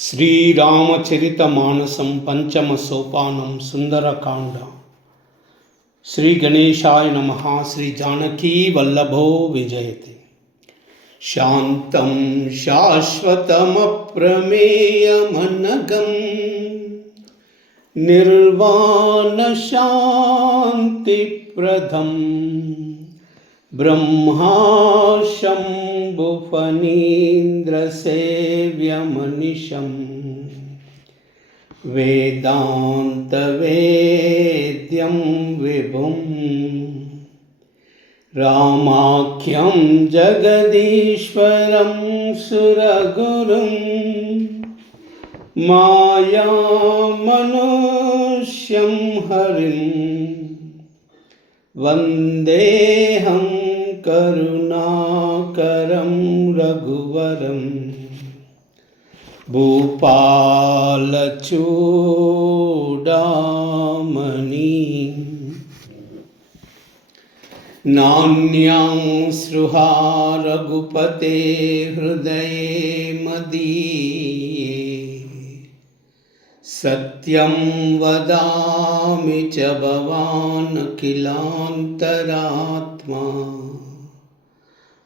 श्रीरामचरितमानसं पंचम सोपानं सुंदरकांड। श्री गणेशाय नमः। श्री जानकी वल्लभो विजयते। शान्तं शाश्वतमप्रमेयमनघं निर्वाणशान्तिप्रदं ब्रह्माशम्भुफणीन्द्रसेव्यमनिशम् वेदान्तवेद्यं विभुं रामाख्यं जगदीश्वरं सुरगुरुं मायामनुष्यं हरिं वन्देऽहं करुणाकरं रघुवरं भूपालचूडामणि नान्यां स्रुहा रघुपते हृदये मदीये सत्यं वदामि च भवान् किलान्तरात्मा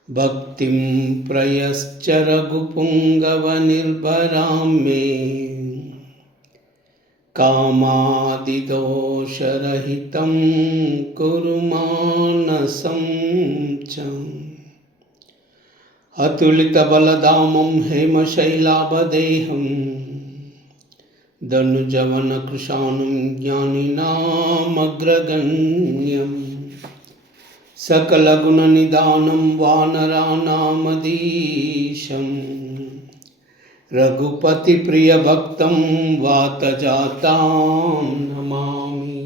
भक्तिं प्रयश्च रघुपुङ्गवनिर्भरां मे कामादिदोषरहितं कुरु मानसं च अतुलितबलधामं हेमशैलाभदेहं धनुजवनकृशानं ज्ञानिनामग्रगण्यम् सकलगुणनिधानं वानराणामधीशं रघुपतिप्रियभक्तं वातजातां नमामि।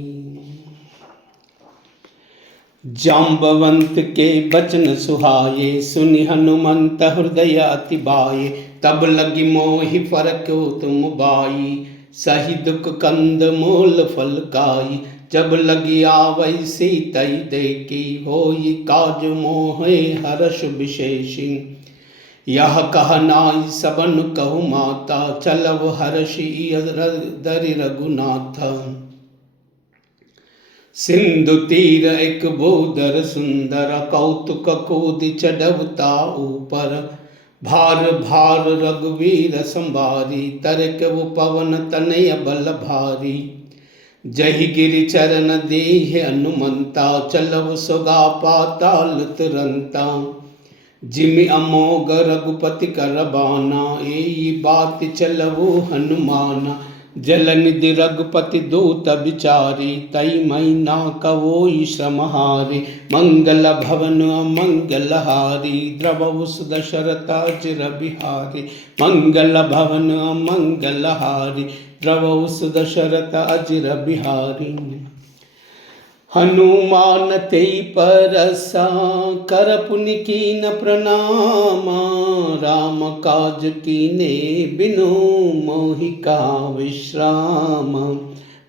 जाम्बवंत के बचन सुहाये सुनि हनुमंत हृदय अति बाये तब लगी मोहि फरक्यो तुम बाई सही दुख कंद मूल फल खाई जब लगी आवै सीतई देखी होई काज मोहे हर्ष विशेषी यह कह नाई सबन कहु माता चलव हर्षि दरि रघुनाथ सिंधु तीर एक भूधर सुंदर कौतुक कूदि चढ़वता ऊपर भार भार रघुवीर संभारी तरक वो पवन तनय बल भारी जहि गिरि चरण देह हनुमंता चलव सुगा पाताल तुरंता जिमि अमोघ रघुपति करबाना एई बात चलवो हनुमाना जलनिधि रघुपति दूत विचारी तई मई ना कवोई श्रमहारी मंगल भवन मंगलहारी द्रवहु सुदशरथाचिर बिहारी मंगल भवन मंगलहारी द्रवहु सुदशरथाचिर बिहारी हनुमान तेई परसा कर पुनि कीन प्रणामा राम काज कीने बिनु मोहि का विश्राम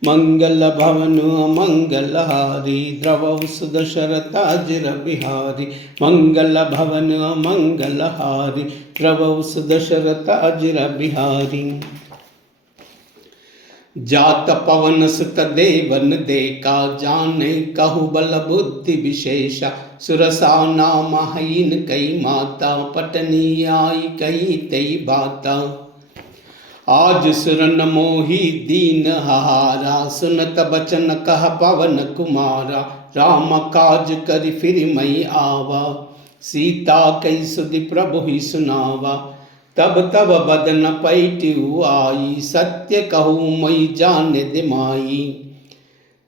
मंगल भवन मंगलहारी द्रवहु सुदशरथाचिर बिहारी मंगल भवन मंगलहारी द्रवहु सुदशरथाचिर बिहारी जात पवन सुत देवन देखा जाने कहु बल बुद्धि विशेषा सुरसा नाम हीन कई माता पटनी आई कही तई बाता आज सुरन मोही दीन हारा सुनत बचन कह पवन कुमारा राम काज करि फिर मई आवा सीता कई सुधि प्रभु ही सुनावा तब तब बदन पैट्यू आई सत्य कहूँ मई जान दिमाई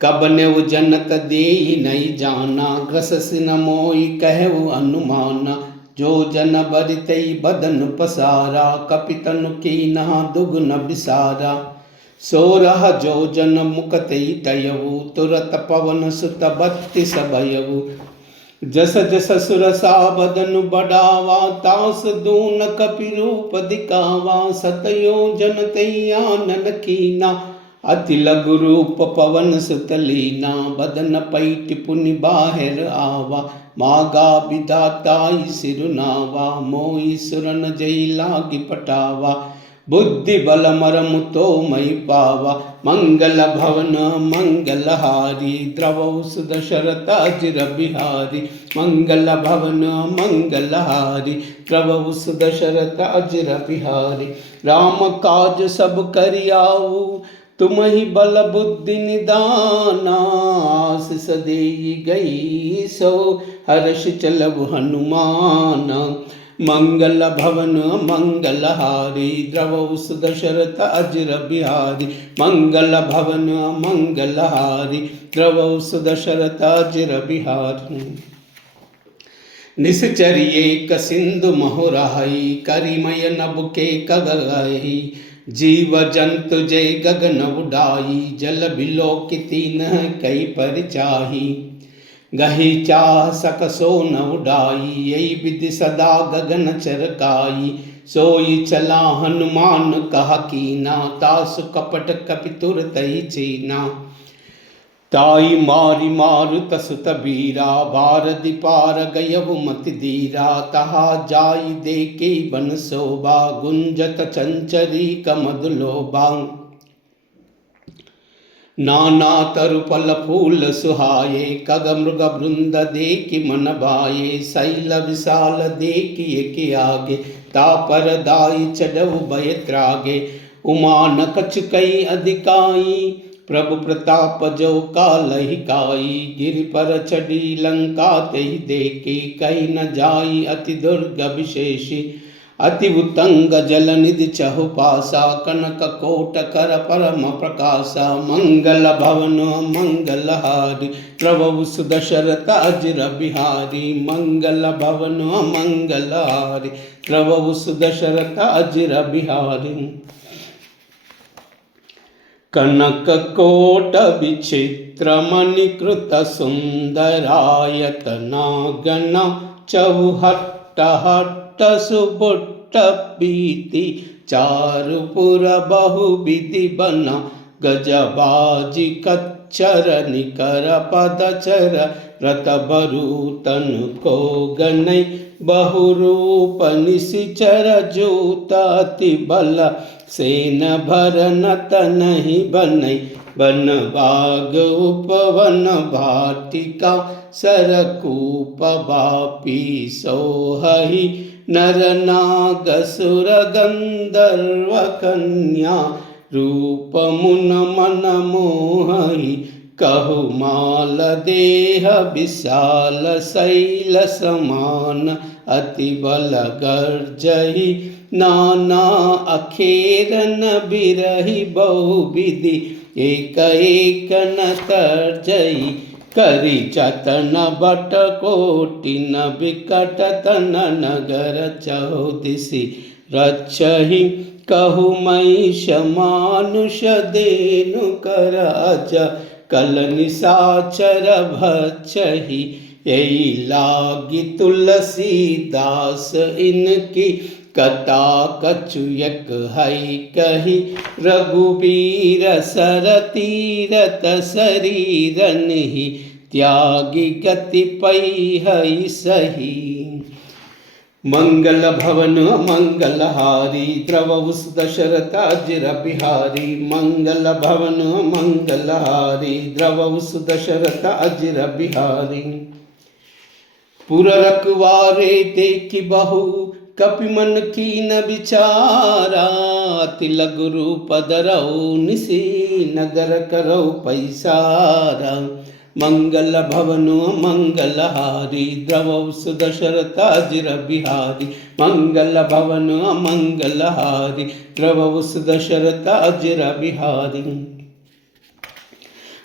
कब ने जनत दे नहीं जाना घसस न मोई कहु अनुमाना जो जन बरितई बदन पसारा कपितनु की नहा दुगुन बिसारा सोरह जो जन मुकतई तयऊ तुरत पवन सुत बत्तीस भयऊ जस जस सुरसा बदन बढ़ावा तास दून कपि रूप दिखावा सतयो जन तैयानन कीना अति लघु रूप पवन सुतलीना बदन पैट पुनि बाहर आवा मागा विधाताई सिरुनावा मोई सुरन जई लागी पटावा बुद्धि बल मरम तो मई पावा। मंगल भवन मंगलहारी द्रवौ सुदशरथ अजिर बिहारी। मंगल भवन मंगलहारी द्रवौ सुदशरथ अजिर बिहारी। राम काज सब करियाऊ तुम ही बल बुद्धि निदाना। आशीष देई गई सो हर्ष चलव हनुमाना। मंगल भवन मंगलहारी द्रवौ सुदशरथ अजिर बिहारी। मंगल भवन मंगलहारी द्रवौ सुदशरथ अजिर बिहारी। निश्चर्ये कसिंधु महुराई करिमय नभ के कगई। जीव जंतु जय गगन उडाई जल बिलोकिती न कई परिचाही। गही चाह सकसो न उडाई यही विधि सदा गगन चरकाई। सोई चला हनुमान कहा कीना तासु कपट कपितुर तई चीना। ताई मारी मारु तसु तबीरा भारदि पार गयहु मति धीरा। तहा जाई देके बन शोभा गुंजत चंचरी कमदलोबा। नाना तरु फल फूल सुहाये कग मृग वृंद देखि मन भाये। शैल विशाल देखिए के आगे तापर दाई चढ़ऊ भय त्रागे। उमा न कछ कई अधिकाई प्रभु प्रताप जो कालहि काई। गिरि पर चढ़ी लंका तेहि देखी कही न जाई अति दुर्ग विशेषी। अति उत्तंग जल निधि चहु पासा कनक कोट कर परम प्रकाशा। मंगल भवन मंगलहारी प्रभु सुदशरथ अजिर बिहारी। मंगल भवन मंगलहारी प्रभु सुदशरथ अजिर बिहारी। कनक कोट विचित्र मणिकृत सुंदरायतना गण चौहट्ट हट्ट सुबुट्ट पीति। चारुपुर बहु विधि बना गजबाजी कच्चर निकर पदचर। रत बरूतन को गनई बहुरूप निशिचर जूत अति बल। सेन भरनत नहीं बनई बन बाग उपवन भाटिका। सरकूप बापी सोहहि नर नाग सुर गंधर्व कन्या। रूप मुन मन मोहहि कहु माल देह विशाल शैल समान। अति बल गर्जहि नाना अखेरन बिरहि बहुविधि। एक एक न तर्जई करि जतन बट कोटि न विकट तन नगर चौदिसि। रक्षहि कहु महिष मानुष देनु कर अज। कल निशाचर भक्षहि यही लागी तुलसीदास। इनकी कथा कछुयक हई कही रघुबीर सर तीरथ शरीरन ही। त्यागी गति पई हई सही। मंगल भवन मंगलहारी द्रवौ सुदशरथ अजिर बिहारी। मंगल भवन मंगलहारी द्रवौ सुदशरथ अजिर बिहारी। पुर रखवारे देखि बहु कपि मन कीन विचारा। अति लघु रूप धरऊ निशि नगर करऊ पैसारा। मंगल भवन मंगलहारी द्रवौ सुदशरथ अजिर बिहारी। मंगल भवन मंगलहारी द्रवौ सुदशरथ अजिर बिहारी।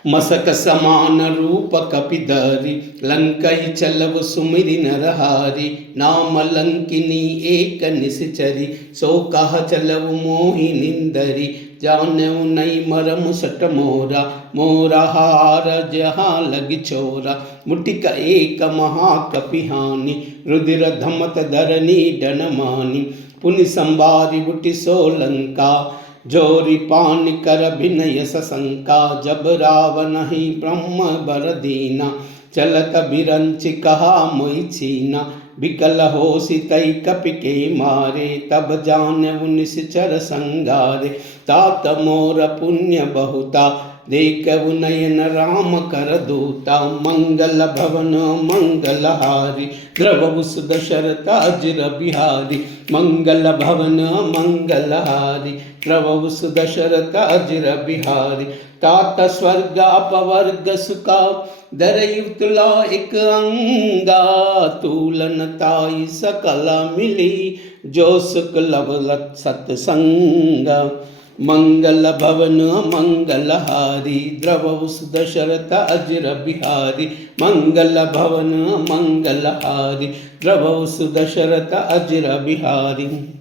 मसक समान रूप कपिधरि लंकहि चलव सुमिरि नरहारी। नाम लंकिनी एक निश्चरी सो कह चलव मोहि निंदरी। जानऊ नहीं मरम सट मोरा मोरा हार जहाँ लग चोरा। मुटिक एक महाकपिहानि रुधिर धमत धरनी डनमानी। पुनि संबारी बुटि सोलंका जोरी पान कर भिनय सशंका। जब रावण ही ब्रह्म बर दीना चलत बिरंच कहा मोहि छीना। बिकल होसि तई कपि के मारे, तब जानऊ निश्चर संगारे। तात मोर पुण्य बहुता, देखऊ नयन राम कर दूता। मंगल भवन मंगलहारी, द्रवहु सुदशरथ अजिर बिहारी। मंगल भवन मंगलहारी, द्रवहु सुदशरथ अजिर बिहारी। तात स्वर्ग अपवर्ग सुखा, दरयु तुला एक अंगा। तूलन ताई सकल मिली, जो सुख लवलत सत्संगा। मंगल भवन मंगलहारी, द्रवहु सुदशरथ अजिर बिहारी। मंगल भवन मंगलहारी, द्रवहु सुदशरथ अजिर बिहारी।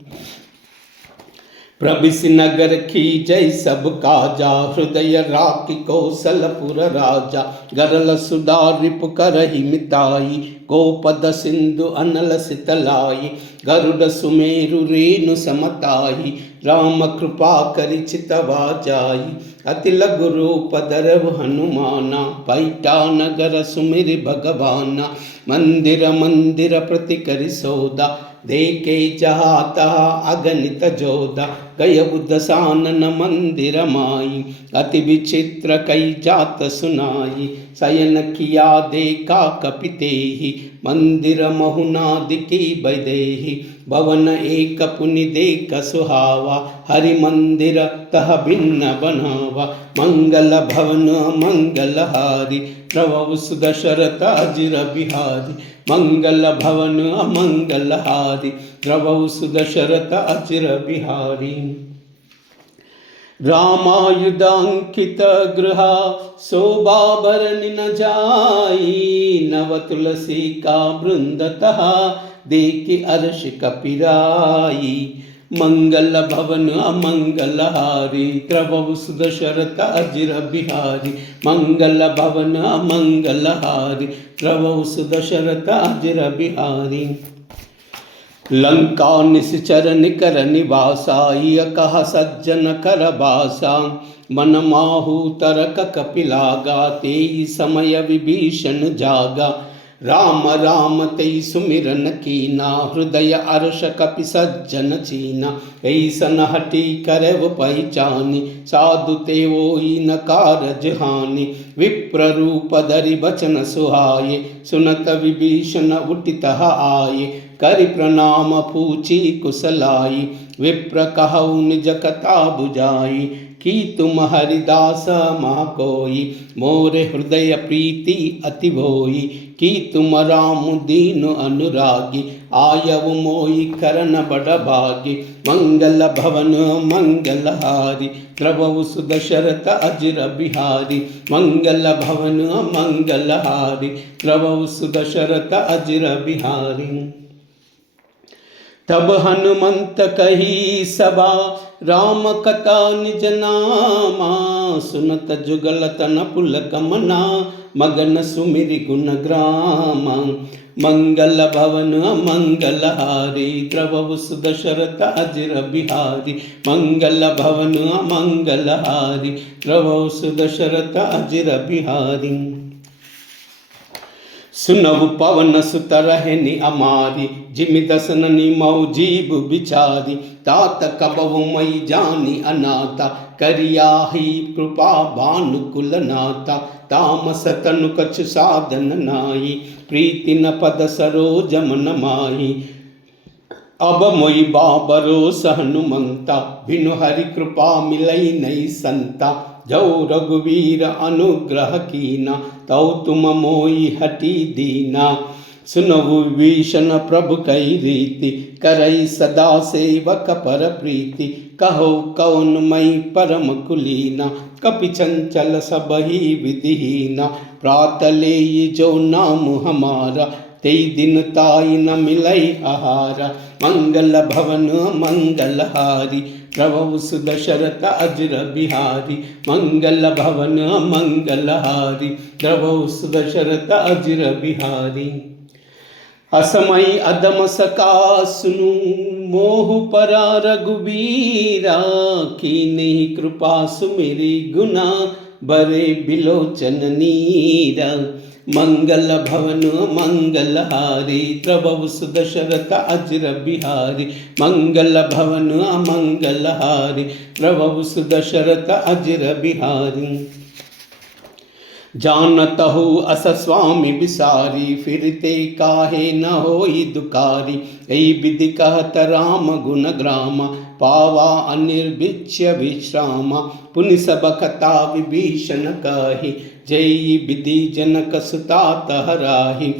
प्रबिस नगर खीजै सब काजा, हृदय राखि कौशलपुर राजा। गरल सुधा रिपु करहि मिताई, गोपद सिंधु अनल सितलाई। गरुड़ सुमेरु रेणु समताई, राम कृपा करि चितवा जाई। अति लघु रूप धरहु हनुमाना, पैठा नगर सुमिरि भगवाना। मंदिर मंदिर प्रति करि सौदा, देखे जहाँ तहाँ अगणित जोधा। गयउ दसानन मंदिर माई, अति विचित्र कई जात सुनाई। शयन किया देखा कपितेहि, मंदिर महुनादि की बैदेहि। भवन एक पुनि देख सुहावा, हरि मंदिर तह भिन्न बनावा। मंगल भवन मंगलहारी, द्रवहु सुदशरथ अजिर बिहारी। मंगल भवन मंगलहारी, द्रवहु सुदशरथ अजिर बिहारी। रामायुधांकित गृहा, शोभा बरनि न जाई। नव तुलसी का वृंदतः, देखि अर्ष कपिराई। मंगल भवन मंगलहारी, द्रवहु सुदशरथ अजिर बिहारी। मंगल भवन मंगलहारी, द्रवहु सुदशरथ अजिर बिहारी। लंका निश्चर निकर निवासा, कहा सज्जन कर बासा। मन माहू तरक कपिलागा, तेई समय विभीषण जागा। राम राम तेई सुमिरन कीना, हृदय अर्ष कपि सज्जन चीना। ऐसन हटी करव पहचानी, साधु ते वोई न कारज हानि। विप्र रूप धरि बचन सुहाये, सुनत विभीषण उठित आये। करि प्रणाम पूछी कुशलाई, विप्र कहु निज कथा बुझाई। कि तुम हरिदास मह कोई, मोरे हृदय प्रीति अति भोई। कि तुम राम दीन अनुरागी, आयव मोई करन बड़ भागी। मंगल भवन मंगलहारी, द्रवहु सुदशरथ अजिर बिहारी। मंगल भवन मंगलहारी, द्रवहु सुदशरथ अजिर बिहारी। तब हनुमंत कही सभा, राम कथा निज नामा। सुनत जुगल तन पुलक मना, मगन सुमिरि गुण ग्रामा। मंगल भवन मंगलहारी, द्रवहु सुदशरथ अजिर बिहारी। मंगल भवन मंगलहारी, द्रवहु सुदशरथ अजिर बिहारी। सुनहु पवन सुत रहनि अमारी, जिमि दसन निमौ जीव बिचारी। तात कबहु मई जानी अनाथा, करियाही कृपा भानुकुल नाथा। तामस तनु कछु साधन नाई, प्रीति न पद सरोज मन माही। अब मोई बाबरो हनुमंता, बिनु हरि कृपा मिलई नहीं संता। जो रघुवीर अनुग्रह कीना, तौ तुम मोई हटी दीना। सुनहु विभीषण प्रभु कई रीति, करई सदा सेवक पर प्रीति। कहो कौन मई परम कुलीना, कपि चंचल सबहि विधिहीना। प्रात लेई जो नाम हमारा, तेई दिन ताई न मिलई आहारा। मंगल भवन मंगलहारी, द्रवहु सुदशरथ अजिर बिहारी। मंगल भवन मंगलहारी, द्रवहु सुदशरथ अजिर बिहारी। असमय अदम सका सुनु, मोह परा रघुबीरा। कीन्ही कृपा सुमिरि गुना, बरे बिलोचन नीरा। मंगल भवन मंगलहारी प्रभु सुदशरथ अजर बिहारी मंगल भवन मंगलहारी प्रभु सुदशरथ अजर बिहारी जानत हो अस स्वामी बिसारी फिरते काहे न होई दुकारी ऐ विधि कहत राम गुण ग्राम पावा अनिर्भिच्य विश्राम पुनि सब कथा विभीषण कही जय विधि जनक सुता तहराही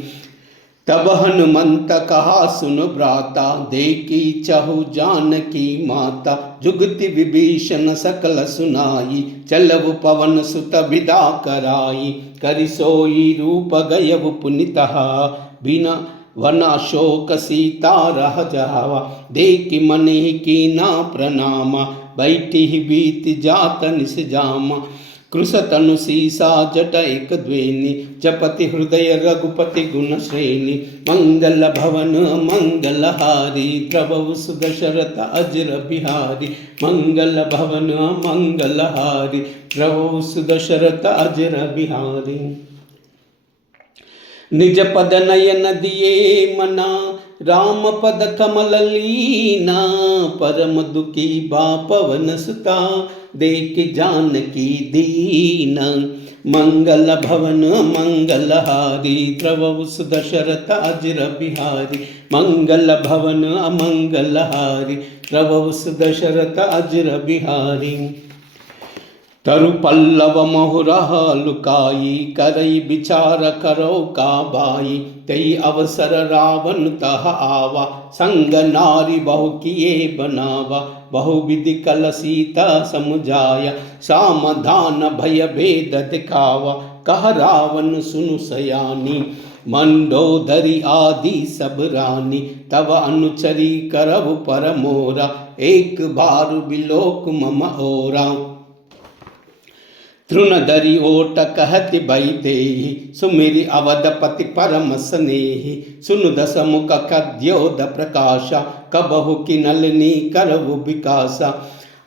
तब हनुमंत कहा सुन भ्राता देखी चहु जानकी माता जुगति विभीषण सकल सुनाई चलव पवन सुत विदा कराई करि सोई रूप गयव पुनितः बिना वना शोक सीता रह जावा देखि मन की ना प्रणामा बैठी बीत जात निस जामा कृशतनु सीसा जट एक द्वेनी जपति हृदय रघुपति गुण श्रेणी मंगल भवन मंगलहारी प्रभु सुदशरथ अजर बिहारी मंगल भवन मंगलहारी प्रभु सुदशरथ अजर बिहारी निज पद नयन दिए मना राम पद कमल लीना परम दुखी बा पवन सुता देख जानकी दीना मंगल भवन मंगलहारी प्रभु सुदशरथ अजर बिहारी मंगल भवन मंगलहारी प्रभु सुदशरथ अजर बिहारी तरु पल्लव महुरह लुकाई करई विचार करो का बाई तई अवसर रावण तह आवा संग नारी बहु किए बनावा बहुविधि कल सीता समुझाया सामधान भय भेद दिखावा कह रावण सुनु सयानी मंडोदरी आदि सब रानी तव अनुचरी करव पर मोरा एक बार बिलोक मम ओरा तृणधरी ओट कहति वैदेही सुमिरि अवधपति परम स्नेही सुनु दस मुख कद्योद प्रकाशा कबहु की नलिनी करवु विकासा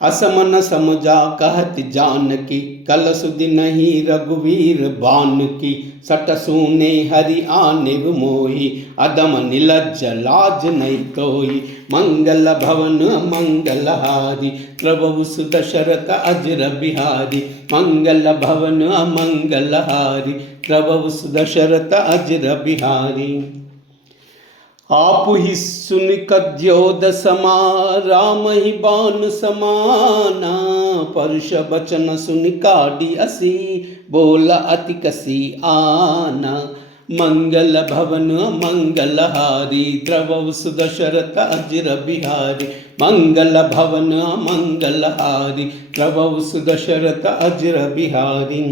असमन समझा कहति जानकी कल सुधि नहीं रघुवीर बान की सट सुने हरि आने मोही अदम नीलज्ज लाज नहीं तोई मंगल भवन मंगलहारी प्रभु सुदशरथ अजर बिहारी मंगल भवन मंगलहारी प्रभु सुदशरथ अजर बिहारी आप ही सुन कद्योद समा राम ही बान समाना परुष बचन सुन काढ़ी असी बोला अति कसी आना मंगल भवन मंगलहारी प्रभु सुदशरथ अजर बिहारी मंगल भवन मंगलहारी प्रभु सुदशरथ अजर बिहारी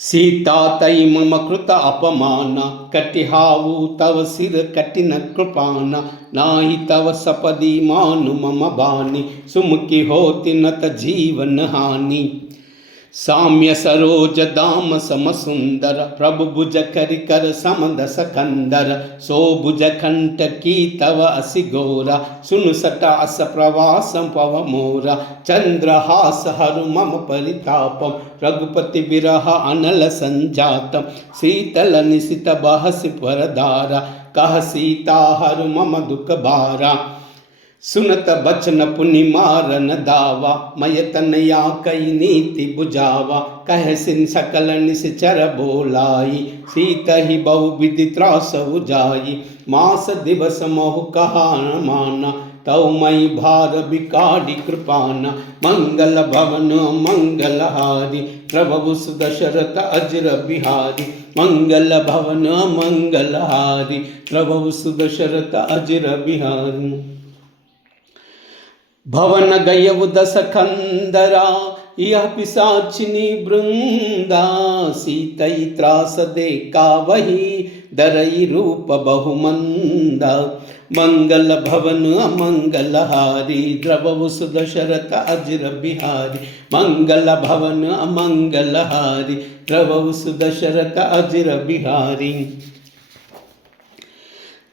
सीता तई मम कृत अपमाना कटिहाऊ तव सिर कटिन कृपाना नाही तव सपदी मानु मम बानी सुमुखी होति नत जीवन हानि साम्य सरोज दाम सम सुंदर प्रभु भुज करि कर समदस कंदर सो भुज कंठ की तव असि गोरा सुनु सटास प्रवास पव मोरा चंद्रहास हरु मम परितापम रघुपति विरह अनल संजातम शीतल निशित बहसि परदारा कह सीता हरु मम दुख बारा सुनत बचन पुनि मारन दावा मय तनया कई नीति बुझावा कह सिन सकल निश्चर बोलाई सीत ही बहु विधि त्रास उजाई मास दिवस मोह कहा न माना तव मई भार बिकाड़ी कृपाना मंगल भवन मंगलहारी प्रभु सुदशरथ अजर बिहारी मंगल भवन मंगलहारी प्रभु सुदशरथ अजर बिहारी भवन गयव दस खंदरा यह पिशाचिनी वृंदा सीतई त्रास दे का वही दरई रूप बहुमंदा मंगल भवन मंगलहारी प्रभु सुदशरथ अजर बिहारी मंगल भवन मंगलहारी प्रभु सुदशरथ अजर बिहारी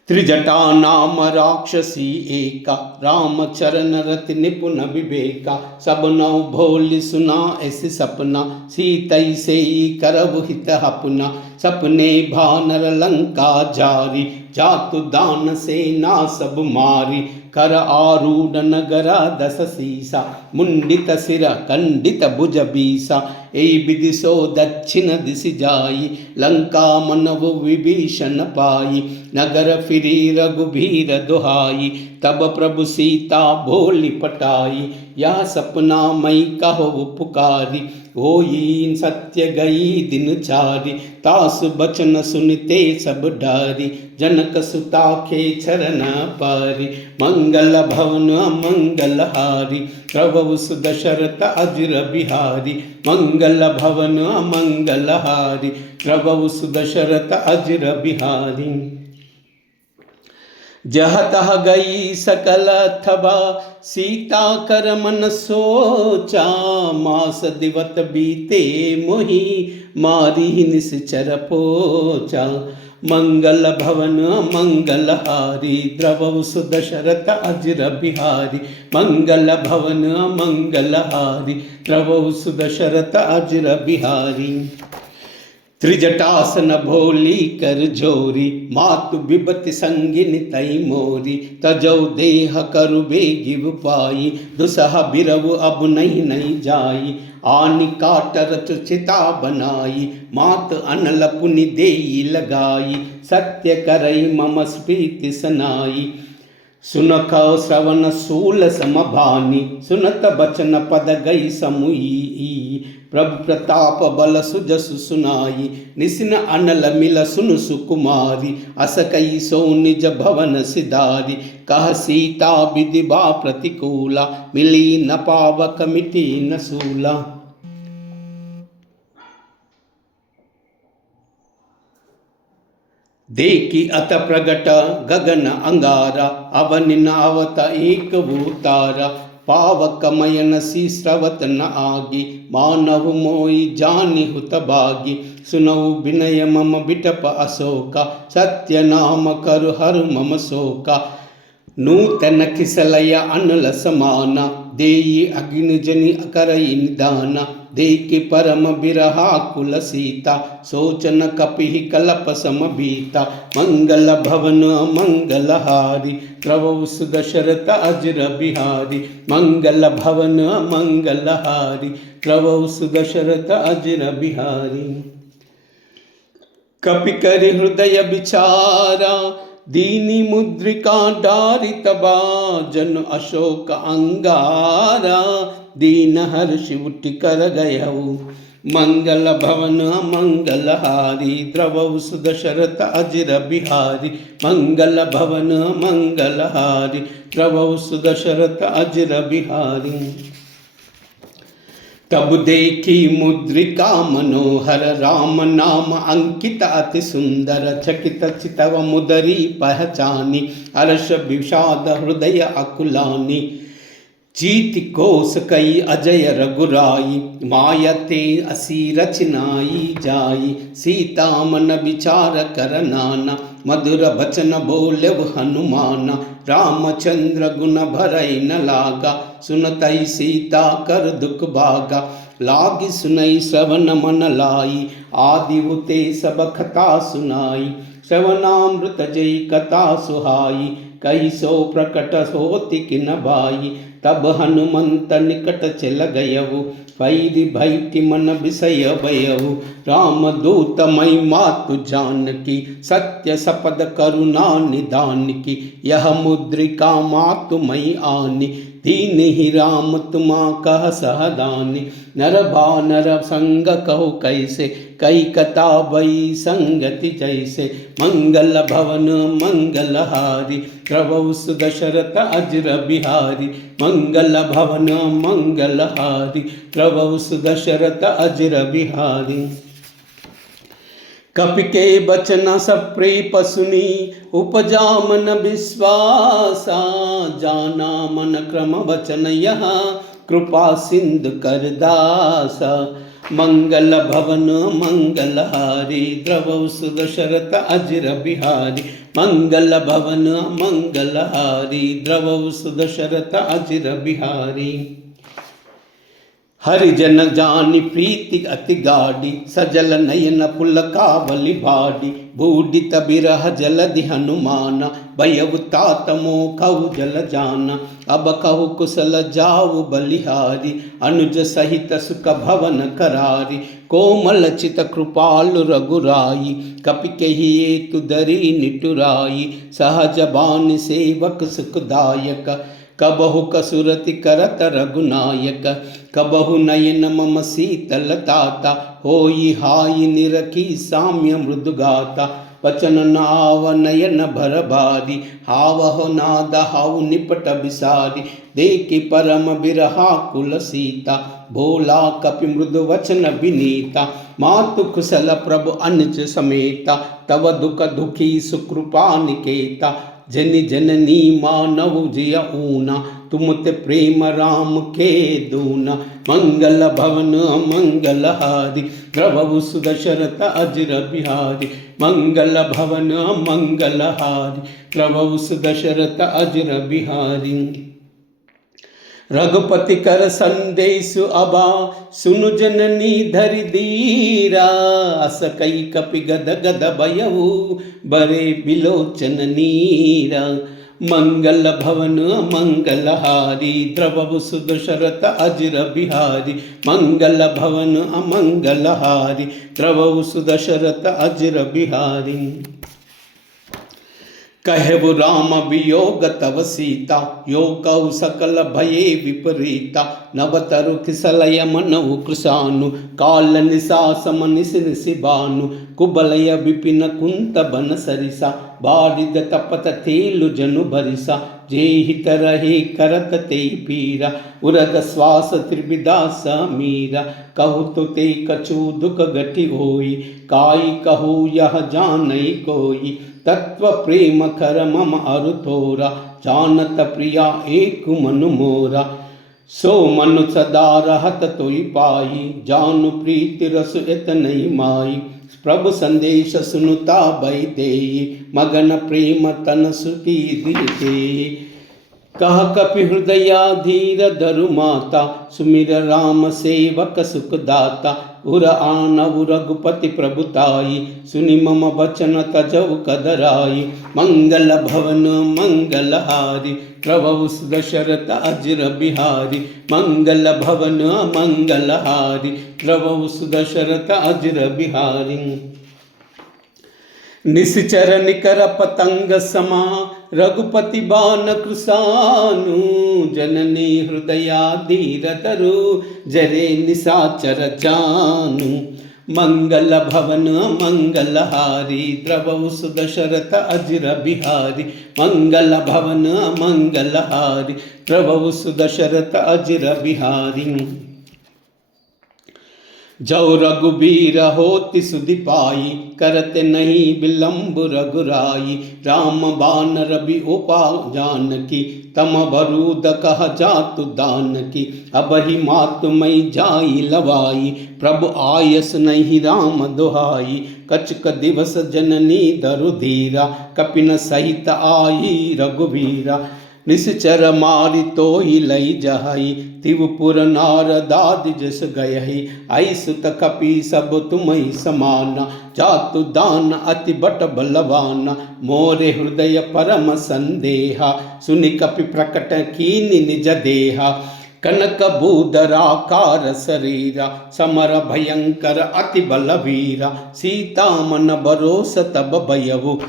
त्रिजटा नाम राक्षसी एका, राम चरण रति निपुण विवेका। सब नौ भोली सुना ऐसे सपना, सीतई से करब हित अपना। सपने भानर लंका जारी, जातु दान सेना सब मारी। कर आरूढ़ नगर दस सीसा, मुंडित सिर खंडित भुज बीसा। ए विदिशो दक्षिण दिश जाई, लंका मनव विभीषण पाई। नगर फिरी रघुबीर दुहाई, तब प्रभु सीता भोली पटाई। यह सपना मई कहो पुकारी, होई सत्य गई दिन चारी। तास बचन सुनते सब डारी, जनक सुता के चरण पारी। मंगल भवन मंगल हारी, प्रभु दशरथ अजर बिहारी। मंगल भवन मंगल हारी, प्रभु दशरथ अजर बिहारी। जह तह गई सकल थबा, सीता कर मन सोचा। मास दिवत बीते मोहि, मारी निश्चर पोचा। मंगल भवन मंगल हारी, द्रवौ सुदशरथ अजर बिहारी। मंगल भवन मंगल हारी, द्रवौ सुदशरथ अजर बिहारी। त्रिजटासन भोली कर जोरी, मातु बिबति संगिन तई मोरी। तजौ देह करु बेगिव पाई, दुसह बिरव अब नहीं जाई। आनि काटरत चिता बनाई, मात अनल पुनि देई लगाई। सत्य करई मम स्फीति सनाई, सुनख श्रवण सूल समभानी। सुनत बचन पद गई समुई, प्रभु प्रताप बल सुजसु सुनाई। निसिन अनल मिल सुन सुकुमारी, अस कई सो निज भवन सिधारी। कह सीता विदिबा प्रतिकूला, मिली न पावक मिटी न सूला। देखी अत प्रगट गगन अंगारा, अवनि नावत एक भूतारा। पावक मयन सी स्रवत न आगी, मानव मोई जानि हुत भागी। सुनऊ विनय मम बिटप अशोका, सत्य नाम करु हर मम शोका। नूतन खिसलय अनल समाना, देई अग्नि जनि करई निदाना। देखे परम बिरहा कुल सीता, सोचन कपिहि कलप समबीता। मंगल भवन मंगल हारी, प्रभु दशरथ अजर बिहारी। मंगल भवन मंगल हारी, प्रभु दशरथ अजर बिहारी। कपि करि हृदय विचारा, दीनी मुद्रिका डारि तबा। जन अशोक अंगारा, दीन हर्ष उठि कर गयऊ। मंगल भवन मंगल हारी, द्रवौ दशरथ अजर बिहारी। मंगल भवन मंगल हारी, द्रवौ दशरथ अजर बिहारी। तब देखी मुद्रिका मनोहर, राम नाम अंकित अति सुंदर। चकित चितव मुदरी पहचानी, हर्ष विषाद हृदय अकुलानी। जीति कोस कई अजय रघुराई, मायते असी रचनाई जाई। सीता मन विचार कर नाना, मधुर बचन बोलेव हनुमाना। रामचंद्र गुण भरई न लागा, सुनतई सीता कर दुख भागा। लागी सुनई श्रवण मन लाई, आदि हुते सब कथा सुनाई। श्रवणामृत जय कथा सुहाई, कई सो प्रकट होति किन भाई। तब हनुमंत निकट चल गयऊ, पैरि भय मन विषय भयऊ। राम दूत मई मातु जानकी, सत्य सपद करुणा निदान की। यह मुद्रिका मातु मई आनी, दीन ही राम तुमा कह सहदानी। नर भानर संग कहो कैसे, कई कथा बई संगति जैसे। मंगल भवन मंगल हारी, प्रभु दशरथ अजर बिहारी। मंगल भवन मंगल हारी, प्रभु दशरथ अजर बिहारी। कपि के बचन सप्रेप सुनी, उपजा मन विश्वासा। जाना मन क्रम वचन यहाँ, कृपा सिंधु कर दासा। मंगल भवन मंगलहारी द्रवौ सुदशरथ अजिर बिहारी। मंगल भवन मंगलहारी द्रवौ सुदशरथ अजिर बिहारी। हरिजन जानी प्रीति अति गाड़ी सजल नयन पुलकावली भाडी। बूढ़ित बिरह जलधि हनुमाना भयउ तात मोखउ जल जाना। अब कहु कुशल जाऊ बलिहारी अनुज सहित सुख भवन करारी। कोमल चित कृपालु रघुराई कपि कहि तु दरी निटुराई। सहज बान सेवक सुखदायक कबहु कसुरति करत रघुनायक। कबहु नयन मम शीतल ताता होई हाई निरखी साम्य मृदुगाता। वचन नाव नयन भर भारी हावह नाद हाउ निपट बिसारी। देखि परम बिरहा कुल सीता भोला कपि मृदु वचन विनीता। मातु कुशल प्रभु अनुज समेता तव दुख दुखी सुकृपा निकेता। जनि जननी मानव जिय ऊना तुम ते प्रेम राम के दूना। मंगल भवन मंगलहारी द्रवौ सुदशरथ अजिर बिहारी। मंगल भवन मंगलहारी द्रवौ सुदशरथ अजिर बिहारी। रघुपति कर संदेशु अबा सुनु जननी धरि धीरा। अस कई कपि गद गद भयउ बरे बिलोचन नीरा। मंगल भवन मंगलहारी द्रवौ सुदशरथ अजिर बिहारी। मंगल भवन अमंगलहारी द्रवौ सुदशरथ अजिर बिहारी। कहु राम वियोग तव सीता योगौ सकल भये विपरीता। नवतरु किसलय मनउ कृशानु काल निशा सम निश निशिबानु। कुबलय विपिन कुंत बन सरिसा बारिद तपत तेलु जनु भरिसा। जेहित रहे करत ते पीरा उरद श्वास त्रिविदा समीरा। कहु तो ते कछु दुख गति होई काई कहु यह जानई कोई। तत्व प्रेम कर मम अरु थोरा जानत प्रिया एक मनु मोरा। सो मनु सदा रहत तोई पाई जानु प्रीति रस इतनई माई। प्रभु संदेश सुनुता भई देई मगन प्रेम तन सुखी दिए। कह कपि हृदया धीर धरु माता सुमिर राम सेवक सुखदाता। उर आनव रघुपति प्रभुताई सुनि मम वचन तजौ कदराई। मंगल भवन मंगलहारी द्रवौ सुदशरथ अजिर बिहारी। मंगल भवन मंगलहारी द्रवौ सुदशरथ अजिर बिहारी। निश्चर निकर पतंग समा रघुपति बान कृशानु। जननी हृदया धीर तरु जरे निशाचर चानु। मंगल भवन मंगलहारी द्रवौ सुदशरथ अजिर बिहारी। मंगल भवन मंगलहारी द्रवौ सुदशरथ अजिर बिहारी। जौ रघुबीर होति सुधि पाई करते नहीं विलंब रघुराई। राम बान रवि उपा जानकी तम बरूद कह जातु दान की। अब ही मातु मई जाई लवाई प्रभु आयस नहीं राम दुहाई। कचक दिवस जननी दरु धीरा कपिन सहित आई रघुवीरा। निश्चर मारि तोहि लई जहाई तिवपुर नारदादि जस गयहि। आई सुत कपि सब तुमहि समाना जातु दान अति बट बलवाना। मोरे हृदय परम संदेहा सुनि कपि प्रकट कीनि निज देहा। कनक बूदराकार शरीरा समर भयंकर अति बलवीरा। सीता मन बरोस तब भयउ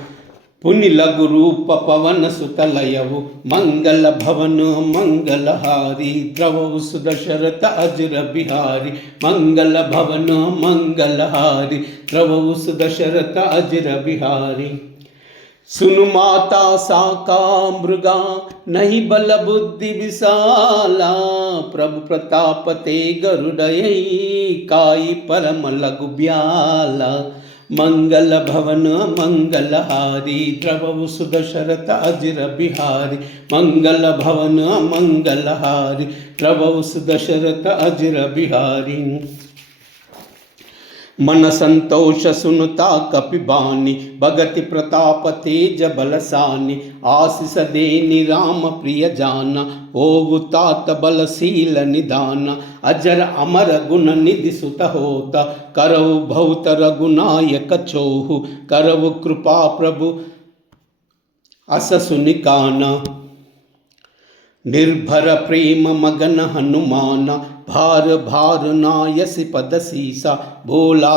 पुनि लघु रूप पवन सुतलयउ। मंगल भवन मंगलहारी द्रवौ सुदशरथ अजिर बिहारी। मंगल भवन मंगलहारी द्रवौ सुदशरथ अजिर बिहारी। सुनु माता साका मृगा नहीं बल बुद्धि विशाला। प्रभु प्रताप ते गरुड़ई काई परम लघु ब्याला। मंगल भवन मंगलहारी द्रवौ सुदशरथ अजिर बिहारी। मंगल भवन मंगलहारी द्रवौ सुदशरथ अजिर बिहारी। मन संतोष सुनता कपिबानी, भगति प्रताप तेज बलसानी, आशीष देनि राम प्रिय जाना, ओगु तात बलशील निदाना, अजर अमर गुण निधि सुत होता, करऊ बहुत रघुनायक छोहु, करऊ कृपा प्रभु अस सुनिकाना, निर्भर प्रेम मगन हनुमान, भार भार नायसि पद सीसा, भोला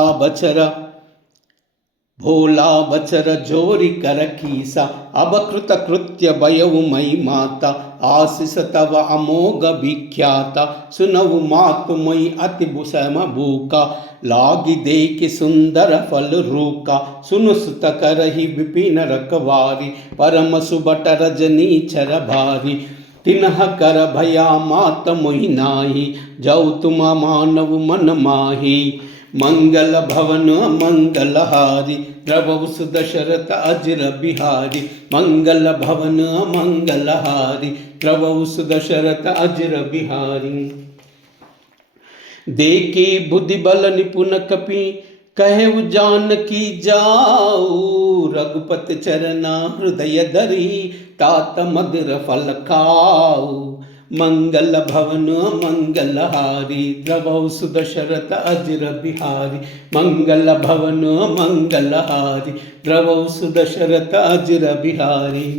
बचर जोरि कर कीसा, अब कृत कृत्य भयउ मई माता, आशीष तव अमोघ विख्याता, सुनऊ मातु मई अति सम भूका, लागी देखि सुंदर फल रूका, सुनु सुत करहि विपिन रखवारी, परम सुबट रजनी छर भारी, तिन्ह कर भया मात मोहि नाही, जाऊ तुम मानव मन माही, मंगल भवन मंगलहारी, द्रवउ सुदशरथ अजर बिहारी, मंगल भवन मंगलहारी, द्रवउ सुदशरथ अजर बिहारी। देखी बुद्धि बल निपुण कपि, कहु जानकी जाऊ, रघुपति चरना हृदय धरी, तात मधुर फल खाऊ, मंगल भवन मंगलहारी, द्रवउ सुदशरथ अजर बिहारी, मंगल भवन मंगलहारी, द्रवउ सुदशरथ अजर बिहारी।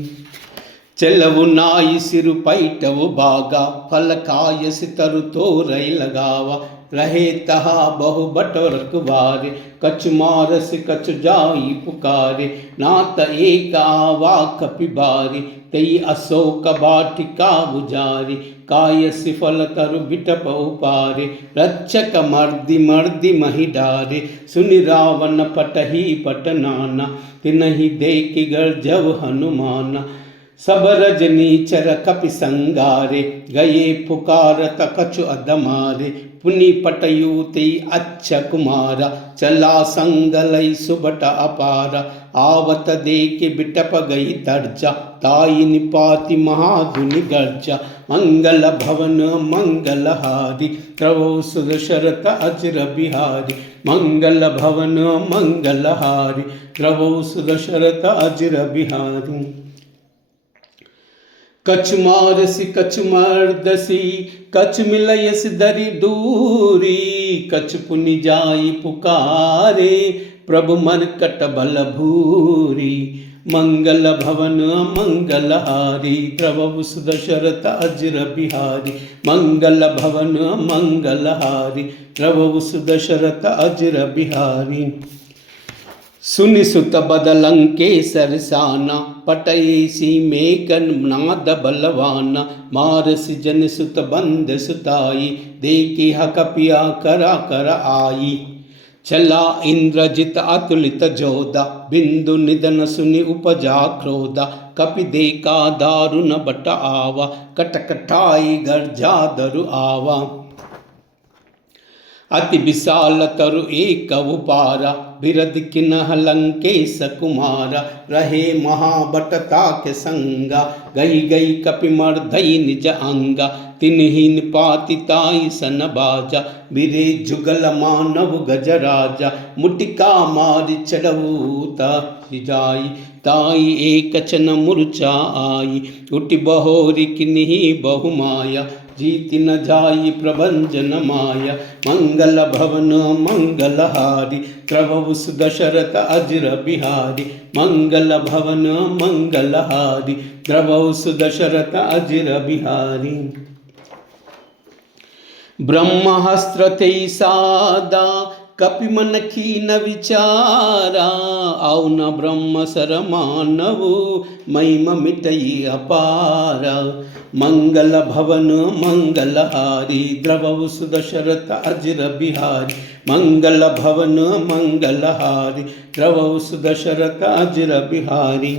चलऊ नाई सिरु पैटऊ बागा, फल खाय सितरु तोरई लगावा, रहे तहा बहु बटोर कुबारे, कछ मारस कछ जाई पुकारे, नात एक आवा कपिबारी, तई अशोक बाटिका बुझारी, काय सिफल तरु बिटप उपारे, रक्षक मर्दि मर्दि मही डारे, सुनि रावण पटही पटनाना, तिनहि देखि गर्जव हनुमाना, सब रजनीचर कपि संगारे, गए पुकारत कछु अधमारे, पुनि पटयूति अच्छ कुमारा, चला संगलई सुबट अपारा, आवत देखि बिटप गई तर्जा, ताई निपाति महाधुनि गर्जा, मंगल भवन मंगलहारी, द्रवउ सुदशरथ अजर बिहारी, मंगल भवन मंगलहारी, द्रवउ सुदशरथ अजर बिहारी। कछ मारसी कछ मर्दसी, कछ मिलयस दरि दूरी, कछ पुनि जाई पुकारे, प्रभु मरकट बल भूरी, मंगल भवन मंगलहारी, द्रवउ सुदशरथ अजर बिहारी, मंगल भवन मंगलहारी, द्रवउ सुदशरथ अजर बिहारी। सुनि सुत बदलंकेसर साना, पटयसी मेघन नाद बलवाना, मारसी जन सुत बंद सुताई, देखि कपिया करा कर आई, चला इंद्रजित अतुलित जोधा, बिंदु निधन सुनि उपजा क्रोधा, कपि देखा दारुण बट आवा, कटकटाई गर्जा दरु आवा, अति विशाल तरु एक उपारा, बिरद किन्ह लंकेश कुमारा, रहे महाबटता के संगा, गई गई कपि मर्दई निज अंगा, तिन्हि निपाति ताई सन बाजा, बिरे जुगल मानव गजराजा, मुटिका मारि चढ़ऊ जाई, ताई एक चन मूर्छा आई, उठि बहोरी किन्हि बहुमाया, जीति न जाई प्रभंजन माया, मंगल भवन मंगलहारी, द्रवउ सुदशरथ अजर बिहारी, मंगल भवन मंगलहारी, द्रवउ सुदशरथ अजर बिहारी। ब्रह्मास्त्र तेई सादा, कपि मन कीन विचारा, आउ न ब्रह्म सर मानवु, महिमा मिटई अपारा, मंगल भवन मंगलहारी, द्रवउ सुदशरथ अजर बिहारी, मंगल भवन मंगलहारी, द्रवउ सुदशरथ अजर बिहारी।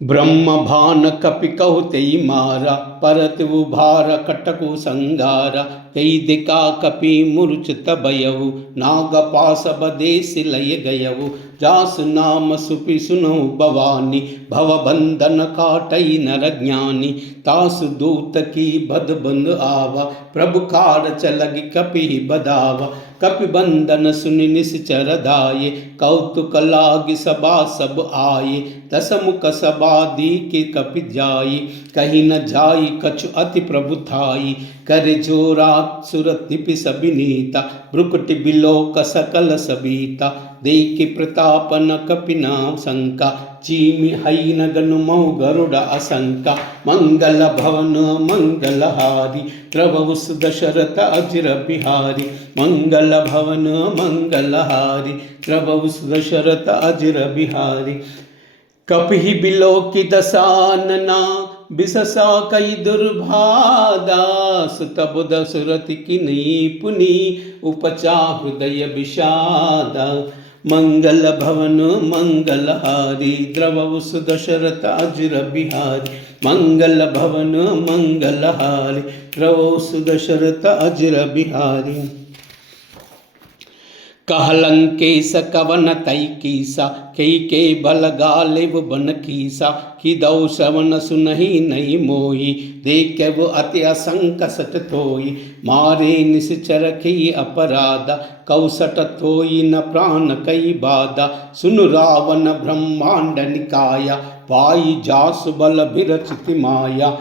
ब्रह्म भान कपि कहु तेई मारा, परत उभार कटकु संगारा, तेई दिका कपि मूर्छित भयउ, नाग पास बदेश लय गयउ, जास नाम सुपि सुनो भवानी, भव बंधन काटई नर ज्ञानी, तासु दूत की बद बंद आवा, प्रभु कार चलगी कपि बदावा, कपि बंधन सुनि निश्चर दाये, कौतुक लागी सभा सब आये, दस मुख सभा दीके कपि जाई, कहीं न जाई कछु अति प्रभु थाई, कर जोरा सुरतिपि सबिनीता, भ्रुकुटि बिलोक सकल सबीता, देखे प्रताप न कपि नाम शंका, चीमि हईन गनु मऊ गरुड़ असंका, मंगल भवन मंगलहारी, प्रभु दशरथ अजिर बिहारी, मंगल भवन मंगलहारी, प्रभु दशरथ अजिर बिहारी, कपि बिलोकि दसानना, बिससा कई दुर्भादा, सुत बुध सुरति किनी पुनि, उपचा हृदय विषादा, मंगल भवन मंगलहारी, द्रवउ सुदशरथ अजिर बिहारी, मंगल भवन मंगलहारी, द्रवउ सुदशरथ अजिर बिहारी, कहलंकेश कवन तई कीसा, कई के बल गालिब बन कीसा, कि दौ श्रवण सुनहि नहीं मोही, देखे वो अति असंक सट थोई, मारे निश्चर की अपराधा, कौसट थोई न प्राण कई बाधा, सुनु रावण ब्रह्मांड निकाया, पाई जासु बल बिरचिति माया,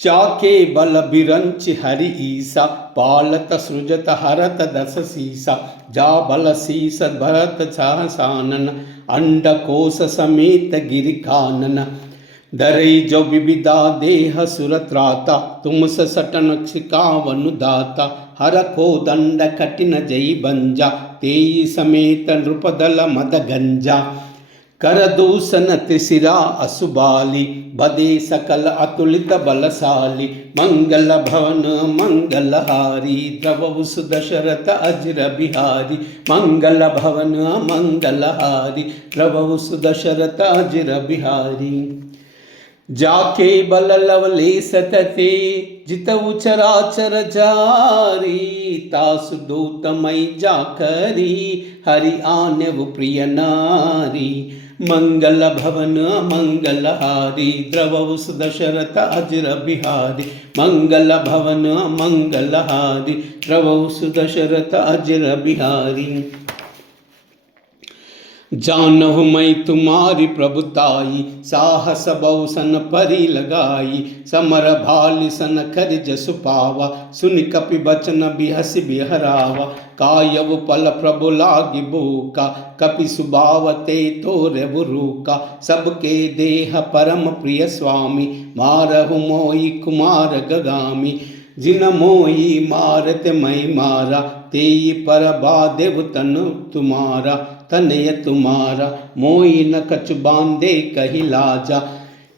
चाके बल बिरंच हरि ईसा, पालत सृजत हरत दस सीसा, जा बल शीस भरत सहसानन, अंड कोश समेत गिरि कानन, दरई जो विविधा देह सुरत्राता, तुम सटन छिकावनु दाता, हर को दंड कठिन जई बंजा, तेई समेत नृपदल मद गंजा, कर दूषण त्रिशिरा असुबाली, बदे सकल अतुलित बलशाली, मंगल भवन मंगलहारी, द्रवउ सुदशरथ अजिर बिहारी, मंगल भवन मंगलहारी, द्रवउ सुदशरथ अजिर बिहारी, जाके बल लवलेश तते, जितउ चराचर जारी, तासु दूतमय जाकरी, हरि आन्यव प्रिय नारी, मंगल भवन मंगलहारी, द्रवउ सुदशरथ अजिर बिहारी, मंगल भवन मंगलहारी, द्रवउ सुदशरथ अजिर बिहारी, जानहु मैं तुम्हारी प्रभुताई, साहस बहुसन परी लगाई, समर भालि सन कर जसु पावा, सुनि कपि बचन बिहसि बिहरावा, कायव पल प्रभु लागी भूका, कपि सुबावते तोरे बुरूका, सबके देह परम प्रिय स्वामी, मारहु मोहि कुमार गगामी, जिन मोही मारत मई मारा, तेई पर बादेव तन तुम्हारा, तनय तुम्हारा, मोई न कछु बांधे कही लाजा,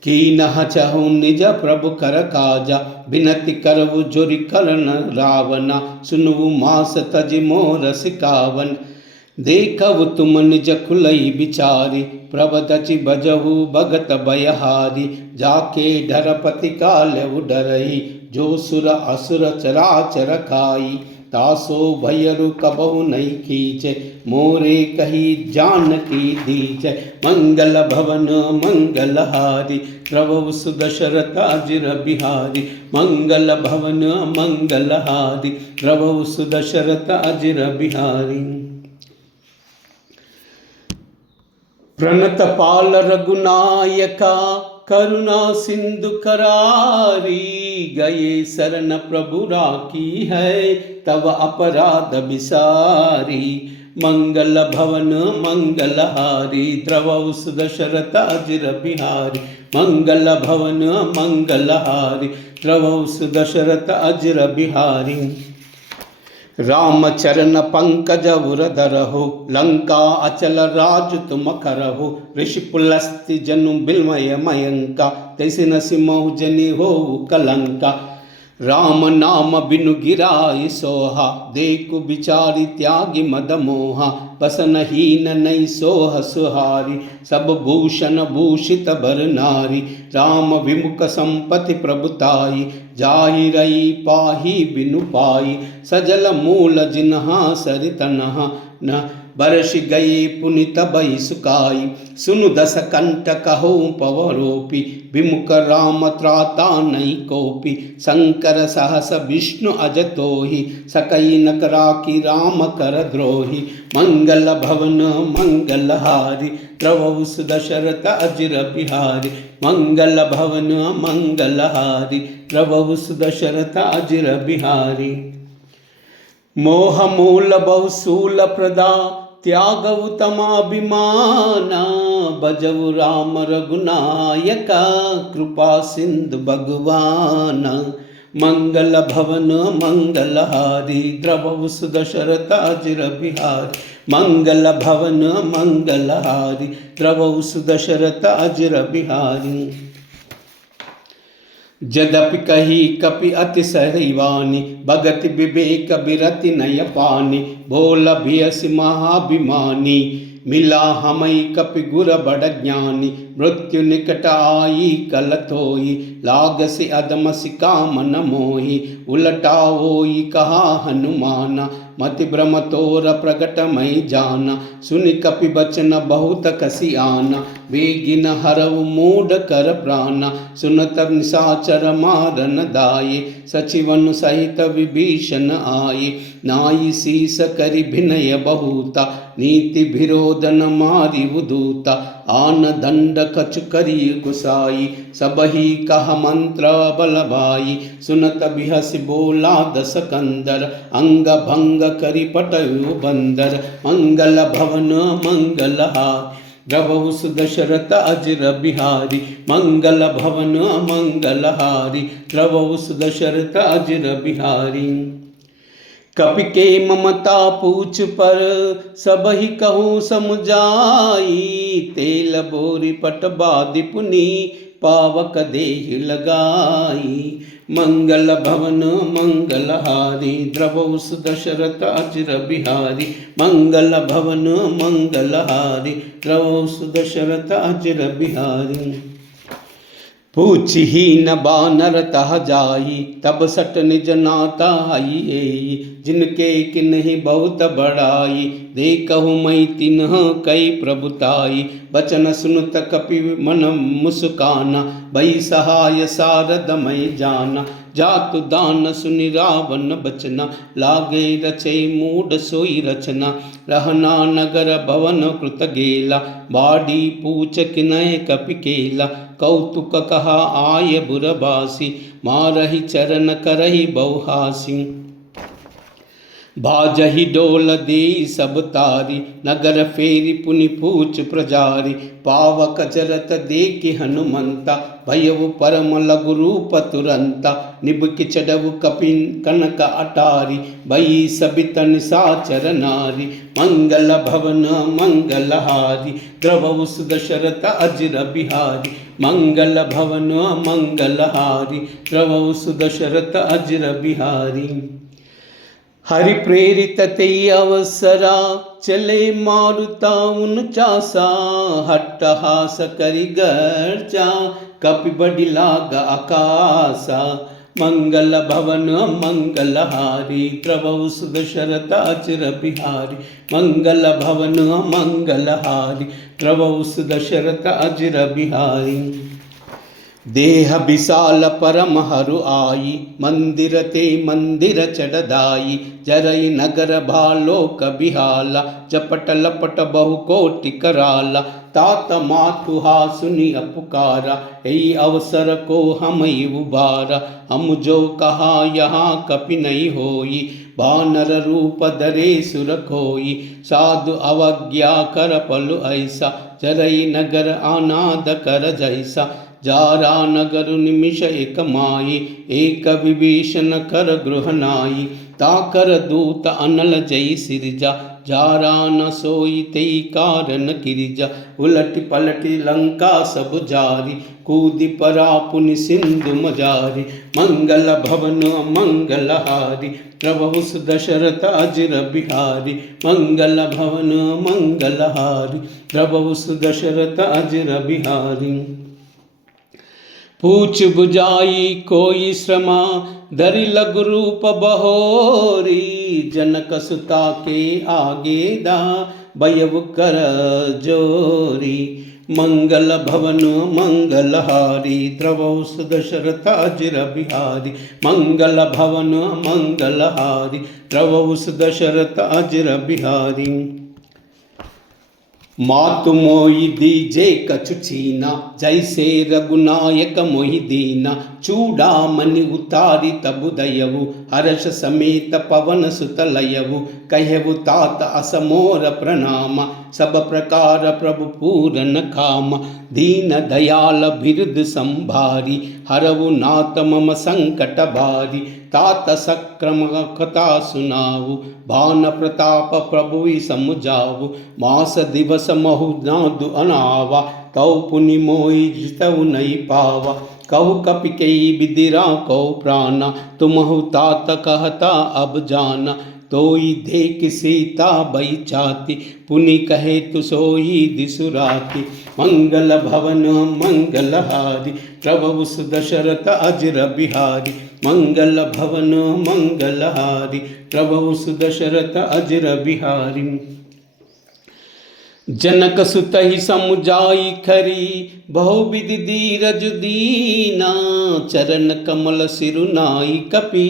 की न चहु निज प्रभु कर काजा, बिनति करवु जोरि करन रावना, सुनवु मास तज मोर सिकावन, देखव तुम निज खुलई बिचारी, प्रभदचि बजहु भगत भयहारी, जाके डरपति कालउ डरई, जो सुर असुर चराचर खाई, तासो भयरु कबहु नहीं खींचे, मोरे कही जानकी दीचे, मंगल भवन मंगलहारी, द्रवउ सुदशरथ अजिर बिहारी, मंगल भवन मंगलहारी, द्रवउ सुदशरथ अजिर बिहारी, प्रणत पाल रघुनायका, करुणा सिंधु करारी, गए शरण प्रभु राखी है, तब अपराध बिसारी, मंगल भवन मंगलहारी, द्रवउ सुदशरथ अजिर बिहारी, मंगल भवन मंगलहारी, द्रवउ सुदशरथ अजिर बिहारी, राम चरण पंकज उर धरहु, लंका अचल राज तुम करहु, ऋषि पुलस्ति जनु बिलमय मयंका, तैसे नसिमहु जनि हो कलंका, राम नाम बिनु गिराई सोहा, देखु बिचारी त्यागी मद मोहा, बसन हीन नहीं सोह सुहारी, सब भूषण भूषित भर नारी, राम विमुख संपत्ति प्रभुताई, जाहि रही पाही बिनु पाई, सजल मूल जिन्हा सरितनहा, न बरस गए पुनि तबई सुकाई। सुनु दस कंठ कहो पवरोपि विमुख राम त्राता नहीं कोपि। शंकर सहस विष्णु अजतोहि सकई न कराकी राम कर द्रोही। मंगल भवन मंगलहारी द्रवहु दशरथ अजिर बिहारी। मंगल भवन मंगलहारी द्रवहु दशरथ अजिर बिहारी। मोह मूल बहुशूल प्रदा त्याग उत्तमाभिमाना। भजऊ राम रघुनायका कृपा सिंधु भगवाना। मंगल भवन मंगलहारी द्रवहु दशरथ अजिर बिहारी। मंगल भवन मंगलहारी द्रवहु दशरथ अजिर बिहारी। जदपि कही कपि अति सहिवानी भगति विवेक बिरति नय पानी। बोल भियस महाभिमानी मिला हमई कपि गुर बड़ ज्ञानी। मृत्यु निकट आई कल थोई लागसि अदमसि काम न मोही। उलटाओई कहा हनुमाना मति भ्रम तोर प्रगट मई जाना। सुनि कपि बचन बहुत कसी आना बेगिन हरव मूड कर प्राणा। सुनत निशाचर मारन दाये सचिवन सहित विभीषण आये। नाई शीस करि भिनय बहुता नीति विरोधन मारि उदूता। आन दंड कछु करी गुसाई सबही कह मंत्र बल भाई। सुनत बिहस बोला दस कंदर अंग भंग करि पटयु बंदर। मंगल भवन मंगलहारी द्रवहु दशरथ अजिर बिहारी। मंगल भवन मंगलहारी द्रवहु दशरथ अजिर बिहारी। कपि के ममता पूछ पर सबहि कहूँ समुझाई। तेल बोरी पट बादि पुनि पावक देहि लगाई। मंगल भवन मंगलहारी द्रवहु दशरथ अजिर बिहारी। मंगल भवन मंगलहारी द्रवहु दशरथ अजिर बिहारी। पूछही न बानर तह जाई तब सट निज नाता आई। जिनके किन्हि बहुत बड़ाई देखहु मई तिन्ह कई प्रभुताई। बचन सुनत कपि मन मुस्काना भई सहाय सारद मई जाना। जातु दान सुनि रावण बचना लागे रचे मूड सोई रचना। रहना नगर भवन कृत गेला बाड़ी पूछ किनय कपि केला। कौतुक कहा आय बुरबासी मारहि चरण करहि बहुहासी। भाजहि डोल देई सब तारी नगर फेरी पुनि पूछ प्रजारी। पावक जरत देखि हनुमंता भयउ परम लघु रूप तुरंता। निबुकि चढ़उ कपिन कनक अटारी भई सबित निशाचर नारी। मंगल भवन मंगलहारी द्रवहु दशरथ अजिर बिहारी। मंगल भवन मंगलहारी द्रवहु दशरथ अजिर बिहारी। हरि प्रेरित ते अवसरा चले मारुता उनचासा। हट्टहास करि गर्जा कपि बडि लाग आकासा। मंगल भवन मंगलहारी द्रवहु दशरथ अजिर बिहारी। मंगल भवन मंगलहारी द्रवहु दशरथ अजिर बिहारी। देह विशाल परम हरु आई मंदिर ते मंदिर चढ़दाई। जरई नगर भालोक बिहाला जपट लपट बहु कोटि कराला। तात मातुहा सुनि पुकारा एई अवसर को हमई उबारा। हम जो कहा यहाँ कपि नहीं होई बानर रूप धरे सुर खोई। साधु अवज्ञा कर पलु ऐसा जरई नगर आनाद कर जैसा। जारा नगर निमिष एक माई एक विभीषण कर गृह नाई। ताकर दूत अनल जई सिरजा जारा न सोई तेई कारण गिरिजा। उलटि पलटि लंका सब जारी कूदि परा पुनि सिंधु मजारी। मंगल भवन मंगलहारी द्रवहु दशरथ अजिर बिहारी। मंगल भवन मंगलहारी द्रवहु दशरथ अजिर बिहारी। पूछ बुझाई कोई श्रमा धरि लघु रूप बहोरी। जनक सुता के आगे दा भयउ कर जोरी। मंगल भवन मंगलहारी द्रवौ सुदशरथ अजिर बिहारी। मंगल भवन मंगलहारी द्रवौ सुदशरथ अजिर बिहारी। मातु मोहि दीजे कछु छीना जैसे रघुनायक मोहि दीना। चूड़ामणि उतारी तबु दयवु हर्ष समेत पवन सुत लयवु। कहवु तात असमोर प्रणाम सब प्रकार प्रभु पूरन काम। दीन दयाल बिरद संभारी हरवु नाथ मम संकट भारी। तात सक्रम कथा सुनावु भान प्रताप प्रभु समुझावु। मास दिवस महु नादु अनावा तौ पुनि मोहि जितउ नहीं पावा। कहु कपि कई बिदिरा कौ प्राणा तुमहु तात कहता अब जाना। तोई देख सीता बई चाती पुनि कहे तु सोई दिसुराती। मंगल भवन मंगलहारी प्रभु सुदशरथ अजिर बिहारी। मंगल भवन मंगलहारी प्रभु सुदशरथ अजिर बिहारी। जनक सुत ही समुझाई खरी बहुविधि धीरज दीना। चरण कमल सिरुनाई कपि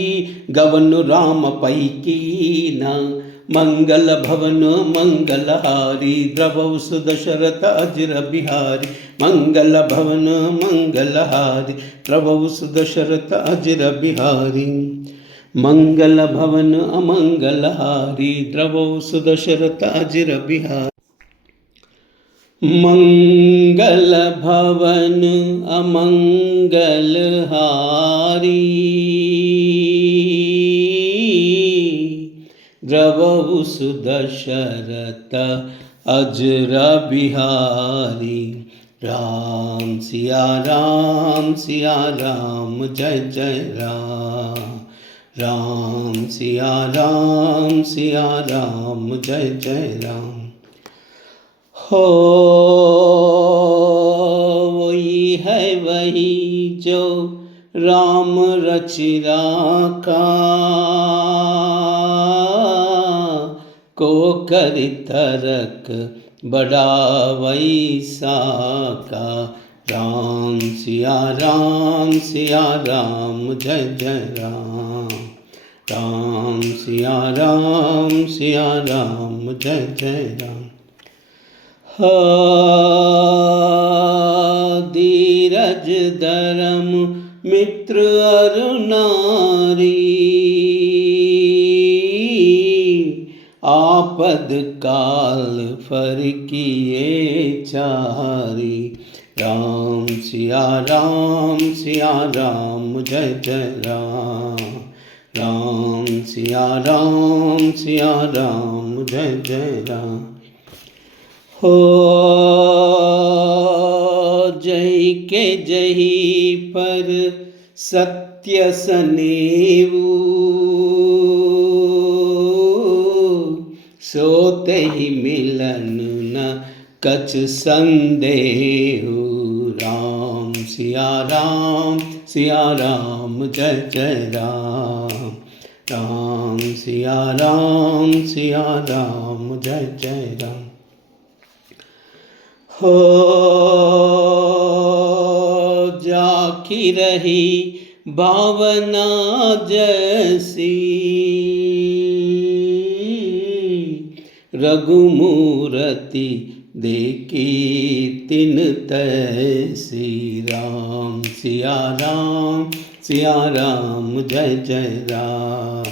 गवनु राम पै कीना। मंगल भवन मंगलहारी द्रवौ सुदशरथ अजिर बिहारी। मंगल भवन मंगलहारी प्रभु सुदशरथ अजिर बिहारी। मंगल भवन अमंगलहारी द्रवौ सुदशरथ अजिर बिहारी। मंगल भवन अमंगलहारी द्रवौ सुदशरथ अजिर बिहारी। राम सिया राम जय जय राम। राम सिया राम जय जय राम। हो वही है वही जो राम रचि राखा। को कर तरक बड़ा वैसा का। राम सिया राम जय जय राम। राम सिया राम जय जय राम। धीरज धर्म मित्र अरु नारी। आपद काल फर किए चारी। राम सिया राम जय जय राम। राम सिया राम जय जय राम। हो जय के जही पर सत्य सनेऊ। सोते ही मिलन न कछ संदेहु। राम सिया राम जय जय राम। राम सिया राम जय जय राम। हो जाकी रही भावना जैसी। रघुमूर्ति देखी तिन तैसी। राम सिया राम जय जय राम।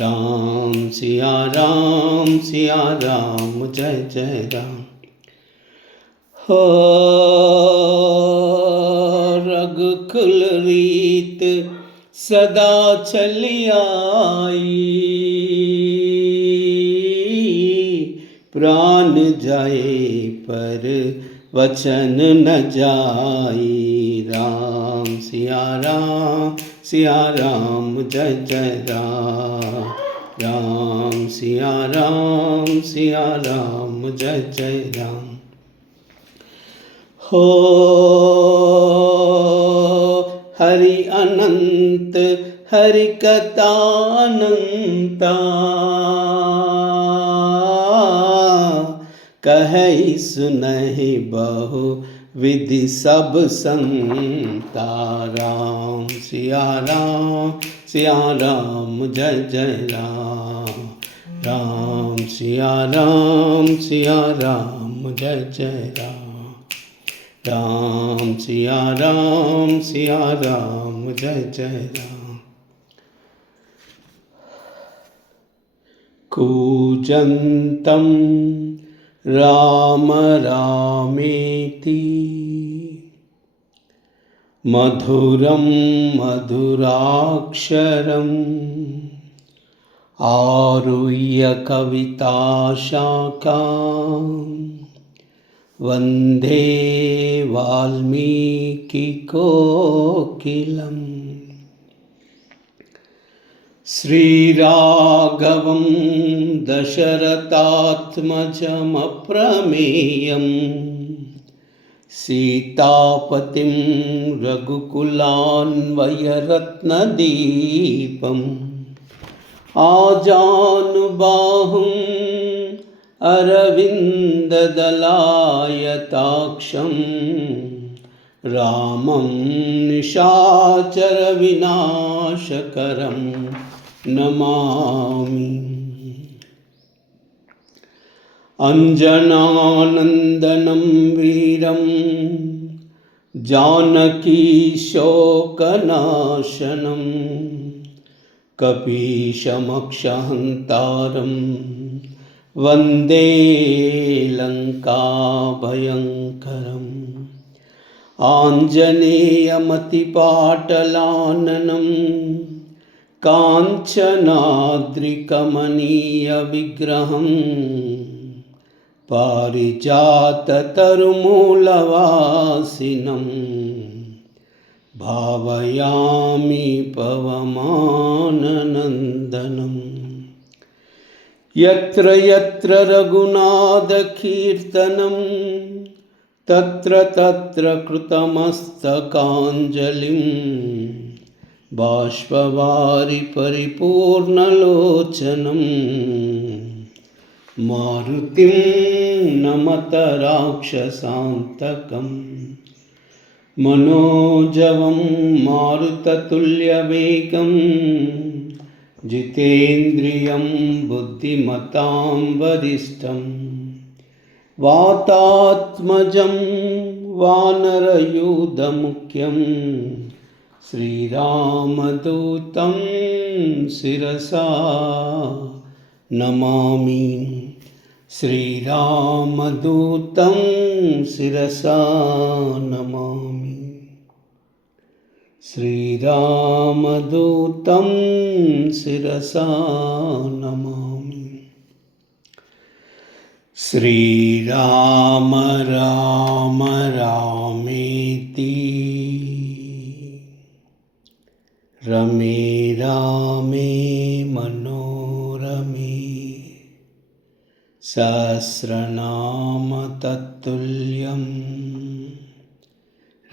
राम सिया राम जय जय राम। हो रघुकुल रीत सदा चली आई। प्राण जाए पर वचन न जाई। राम सिया राम जय जय राम। राम सिया राम जय जय राम। हो हरि अनंत हरि कथा अनंता, कहै सुनहि बहु विधि सब संता। राम सिया राम जय जय राम। राम सिया राम जय जय राम। राम सिया राम जय जय राम। कूजन्तं राम रामेति मधुरं मधुराक्षरम् आरुह्य कविताशाखां वन्दे वाल्मीकिकोकिलम्। श्रीराघवं दशरथात्मजमप्रमेयं सीतापतिं रघुकुलान्वयरत्नदीपम् आजानुबाहुं अरविन्ददलायताक्षं रामं निशाचरविनाशकरं नमामि। अंजनानन्दनं वीरं जानकीशोकनाशनं कपीशमक्षहन्तारं वन्दे लङ्काभयङ्करम्। आञ्जनेयमतिपाटलाननं काञ्चनाद्रिकमनीयविग्रहं पारिजाततरुमूलवासिनं भावयामि पवमाननन्दनम्। यत्र यत्र रघुनाथकीर्तनं तत्र तत्र कृतमस्तकाञ्जलिं बाष्पवारि परिपूर्णलोचनं मारुतिं नमत राक्षसान्तकम्। मनोजवं मारुततुल्यवेगं जितेन्द्रियं बुद्धिमतां वरिष्ठं वातात्मजं वानरयूथमुख्यं श्रीरामदूतं शिरसा नमामि। श्रीरामदूतं शिरसा नमामि। श्रीरामदूतं शिरसा नमामि। श्रीराम राम रामेति रमे रामे मनोरमे सहस्रनाम तत्तुल्यं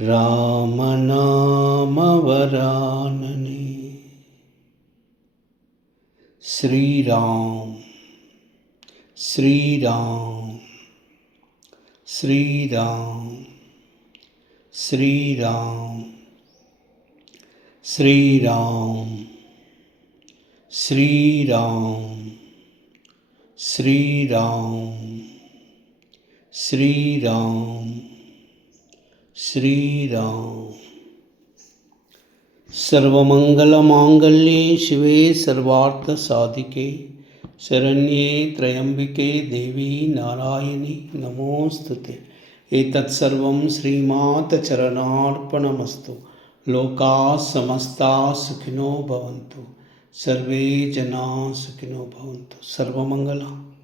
रामनामवरानने। श्रीराम श्रीराम श्रीराम श्रीराम श्रीराम श्रीराम श्रीराम श्रीराम श्रीराम। सर्वमंगलमांगल्ये शिवे सर्वार्थसाधिके शरण्ये त्र्यंबिके देवी नारायणी नमोस्तुते। एतत्सर्वं श्रीमाता चरणार्पणमस्तु। लोकाः समस्ताः सुखिनो भवन्तु। सर्वे जनाः सुखिनो भवन्तु। सर्वमंगलम्।